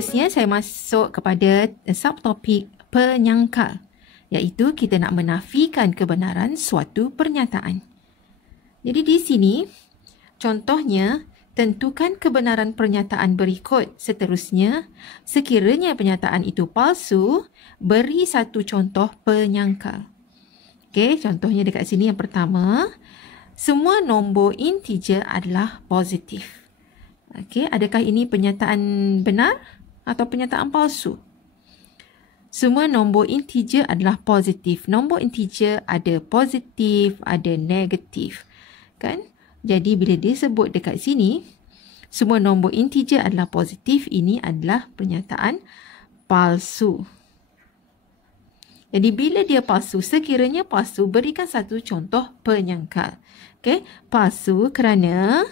Seterusnya saya masuk kepada subtopik penyangkal, iaitu kita nak menafikan kebenaran suatu pernyataan. Jadi di sini contohnya, tentukan kebenaran pernyataan berikut. Seterusnya, sekiranya pernyataan itu palsu, beri satu contoh penyangkal. Okey, contohnya dekat sini yang pertama, semua nombor integer adalah positif. Okey, adakah ini pernyataan benar atau pernyataan palsu? Semua nombor integer adalah positif. Nombor integer ada positif, ada negatif. Kan? Jadi bila dia sebut dekat sini, semua nombor integer adalah positif, ini adalah pernyataan palsu. Jadi bila dia palsu, sekiranya palsu, berikan satu contoh penyangkal. Okey, palsu kerana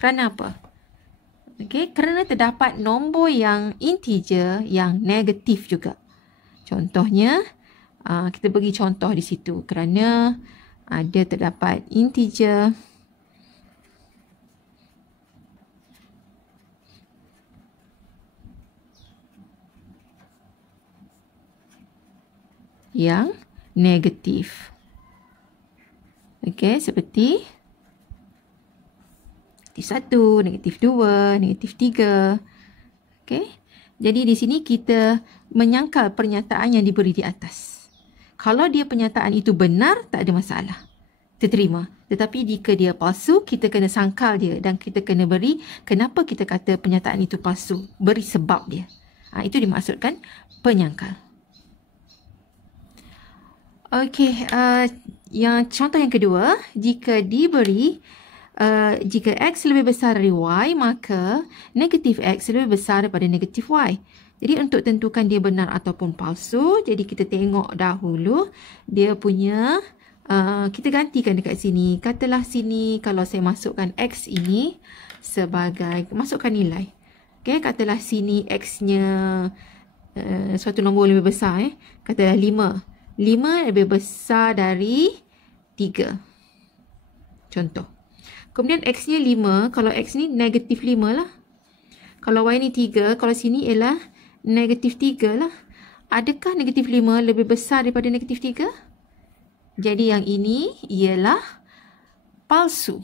apa? Okey, kerana terdapat nombor yang integer yang negatif juga. Contohnya, kita bagi contoh di situ, kerana ada terdapat integer yang negatif. Okey, seperti negatif 1, negatif 2, negatif 3. Okey. Jadi di sini kita menyangkal pernyataan yang diberi di atas. Kalau dia pernyataan itu benar, tak ada masalah. Kita terima. Tetapi jika dia palsu, kita kena sangkal dia dan kita kena beri kenapa kita kata pernyataan itu palsu. Beri sebab dia. Itu dimaksudkan penyangkal. Okey, contoh yang kedua, jika diberi jika X lebih besar dari Y, maka negatif X lebih besar daripada negatif Y. Jadi untuk tentukan dia benar ataupun palsu, jadi kita tengok dahulu dia punya, kita gantikan dekat sini. Katalah sini kalau saya masukkan X ini sebagai, masukkan nilai. Okay, katalah sini X-nya suatu nombor lebih besar. Katalah 5. 5 lebih besar dari 3. Contoh. Kemudian X-nya 5, kalau X ni negatif 5 lah. Kalau Y ni 3, kalau sini ialah negatif 3 lah. Adakah negatif 5 lebih besar daripada negatif 3? Jadi yang ini ialah palsu.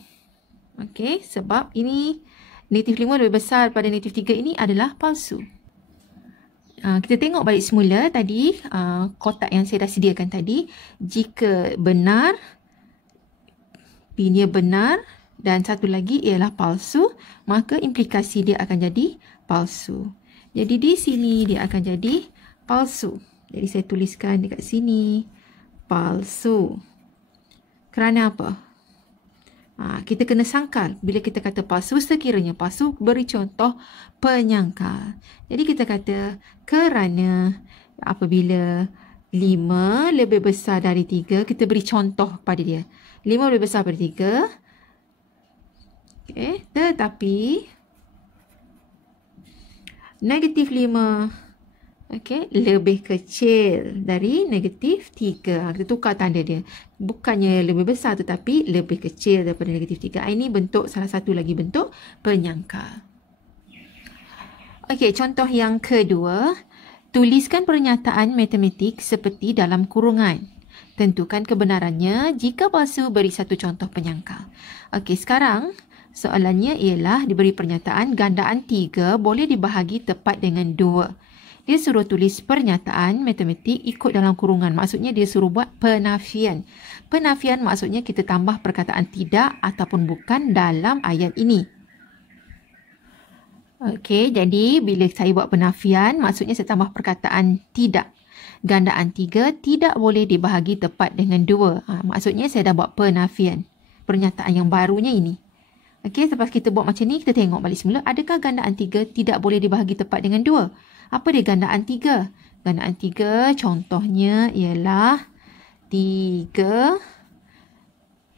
Okey, sebab ini negatif 5 lebih besar daripada negatif 3 ini adalah palsu. Kita tengok balik semula tadi, kotak yang saya dah sediakan tadi. Jika benar, P-nya benar dan satu lagi ialah palsu, maka implikasi dia akan jadi palsu. Jadi di sini dia akan jadi palsu. Jadi saya tuliskan dekat sini palsu. Kerana apa? Kita kena sangkal. Bila kita kata palsu, sekiranya palsu, beri contoh penyangkal. Jadi kita kata kerana apabila 5 lebih besar dari 3, kita beri contoh kepada dia. 5 lebih besar daripada 3. Okay. Tetapi negatif 5 lebih kecil dari negatif 3. Kita tukar tanda dia. Bukannya lebih besar tetapi lebih kecil daripada negatif 3. Ini bentuk, salah satu lagi bentuk penyangkal. Okey, contoh yang kedua. Tuliskan pernyataan matematik seperti dalam kurungan. Tentukan kebenarannya. Jika palsu, beri satu contoh penyangkal. Okey, sekarang soalannya ialah diberi pernyataan gandaan 3 boleh dibahagi tepat dengan 2. Dia suruh tulis pernyataan matematik ikut dalam kurungan. Maksudnya dia suruh buat penafian. Penafian maksudnya kita tambah perkataan tidak ataupun bukan dalam ayat ini. Okey, jadi bila saya buat penafian, maksudnya saya tambah perkataan tidak. Gandaan 3 tidak boleh dibahagi tepat dengan 2. Maksudnya saya dah buat penafian. Pernyataan yang barunya ini. Okey, lepas kita buat macam ni, kita tengok balik semula. Adakah gandaan 3 tidak boleh dibahagi tepat dengan 2? Apa dia gandaan 3? Gandaan 3 contohnya ialah 3.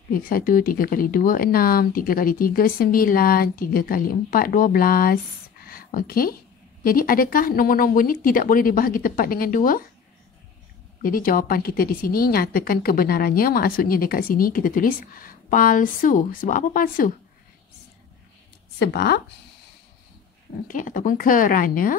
1, 3 kali 2, 6. 3 kali 3, 9. 3 kali 4, 12. Okey. Jadi adakah nombor-nombor ni tidak boleh dibahagi tepat dengan 2? Jadi jawapan kita di sini nyatakan kebenarannya. Maksudnya dekat sini kita tulis palsu. Sebab apa palsu? Sebab Okey, ataupun kerana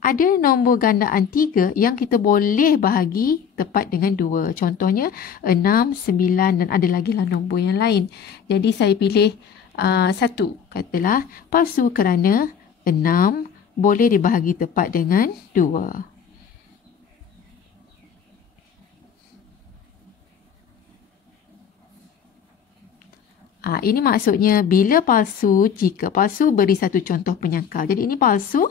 ada nombor gandaan 3 yang kita boleh bahagi tepat dengan 2. Contohnya 6, 9 dan ada lagi lah nombor yang lain. Jadi saya pilih 1. Katalah palsu kerana 6 boleh dibahagi tepat dengan 2. Ini maksudnya bila palsu, jika palsu beri satu contoh penyangkal. Jadi ini palsu.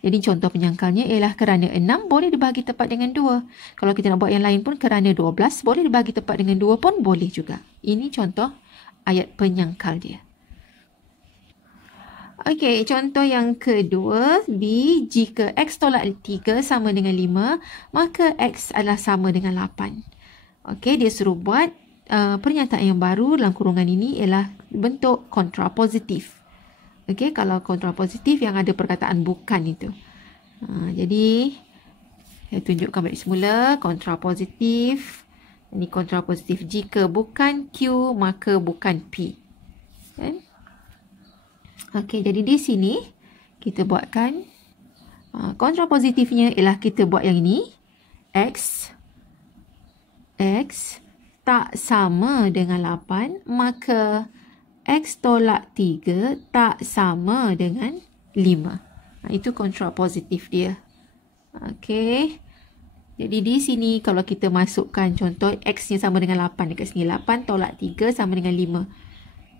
Jadi contoh penyangkalnya ialah kerana 6 boleh dibahagi tepat dengan 2. Kalau kita nak buat yang lain pun kerana 12 boleh dibahagi tepat dengan 2 pun boleh juga. Ini contoh ayat penyangkal dia. Okey, contoh yang kedua, B, jika X tolak 3 sama dengan 5, maka X adalah sama dengan 8. Okey, dia suruh buat pernyataan yang baru dalam kurungan ini ialah bentuk kontrapositif. Okey, kalau kontrapositif yang ada perkataan bukan itu. Jadi, saya tunjukkan balik semula. Kontrapositif. Ini kontrapositif. Jika bukan Q, maka bukan P. Kan? Okey, jadi di sini kita buatkan kontrapositifnya ialah kita buat yang ini. X tak sama dengan 8, maka X tolak 3 tak sama dengan 5. Itu kontrapositif dia. Okey. Jadi di sini kalau kita masukkan contoh X-nya sama dengan 8 dekat sini. 8 tolak 3 sama dengan 5.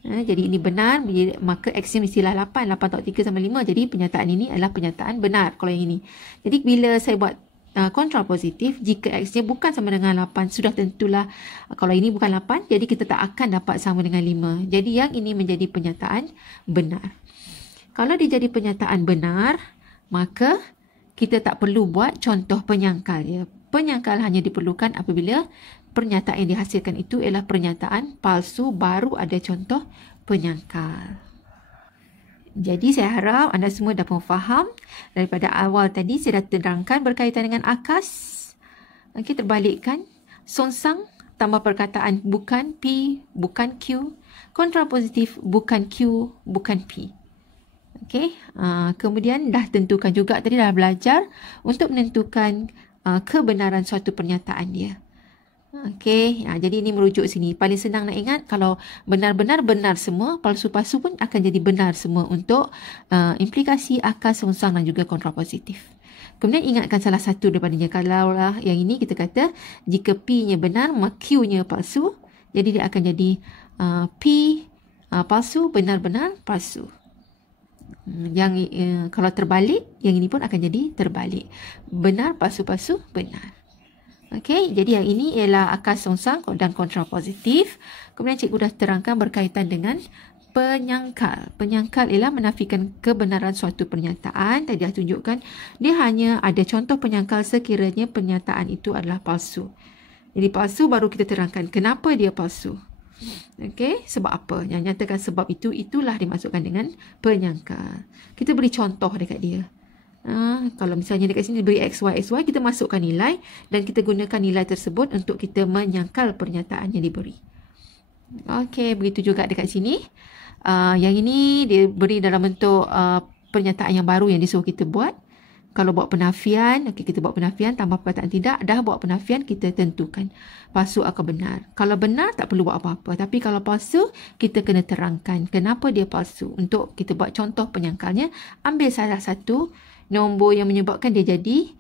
Jadi ini benar, maka X-nya mestilah 8. 8 tolak 3 sama 5. Jadi pernyataan ini adalah pernyataan benar kalau yang ini. Jadi bila saya buat kontrapositif, jika X-nya bukan sama dengan 8, sudah tentulah kalau ini bukan 8, jadi kita tak akan dapat sama dengan 5. Jadi yang ini menjadi pernyataan benar. Kalau dia jadi pernyataan benar, maka kita tak perlu buat contoh penyangkal. Ya. Penyangkal hanya diperlukan apabila pernyataan yang dihasilkan itu ialah pernyataan palsu, baru ada contoh penyangkal. Jadi saya harap anda semua dapat faham. Daripada awal tadi saya dah terangkan berkaitan dengan akas. Okey, terbalikkan. Songsang tambah perkataan bukan P, bukan Q. Kontrapositif bukan Q, bukan P. Okey, kemudian dah tentukan juga, tadi dah belajar untuk menentukan kebenaran suatu pernyataan dia. Okey, jadi ini merujuk sini. Paling senang nak ingat, kalau benar-benar benar semua, palsu-palsu pun akan jadi benar semua untuk implikasi, akas, songsang dan juga kontrapositif. Kemudian ingatkan salah satu daripadanya. Kalau lah yang ini kita kata, jika P-nya benar, maka Q-nya palsu. Jadi dia akan jadi P palsu, benar-benar palsu. Yang kalau terbalik, yang ini pun akan jadi terbalik. Benar, palsu-palsu, benar. Okey, jadi yang ini ialah akas, songsang dan kontrapositif. Kemudian cikgu dah terangkan berkaitan dengan penyangkal. Penyangkal ialah menafikan kebenaran suatu pernyataan. Tadi dah tunjukkan, dia hanya ada contoh penyangkal sekiranya pernyataan itu adalah palsu. Jadi palsu baru kita terangkan kenapa dia palsu. Okey, sebab apa? Yang nyatakan sebab itu, itulah dimasukkan dengan penyangkal. Kita beri contoh dekat dia. Kalau misalnya dekat sini diberi X, Y, kita masukkan nilai dan kita gunakan nilai tersebut untuk kita menyangkal pernyataan yang diberi. Okey, begitu juga dekat sini. Yang ini diberi dalam bentuk pernyataan yang baru yang disuruh kita buat. Kalau buat penafian, okay, kita buat penafian tambah perkataan tidak. Dah buat penafian, kita tentukan palsu atau benar. Kalau benar, tak perlu buat apa-apa. Tapi kalau palsu, kita kena terangkan kenapa dia palsu. Untuk kita buat contoh penyangkalnya, ambil salah satu nombor yang menyebabkan dia jadi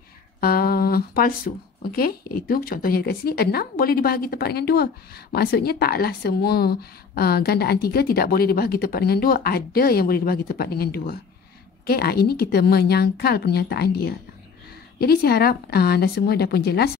palsu. Okey, iaitu contohnya dekat sini 6 boleh dibahagi tepat dengan 2. Maksudnya taklah semua gandaan 3 tidak boleh dibahagi tepat dengan 2. Ada yang boleh dibahagi tepat dengan 2. Okey, ini kita menyangkal pernyataan dia. Jadi saya harap anda semua dah pun jelas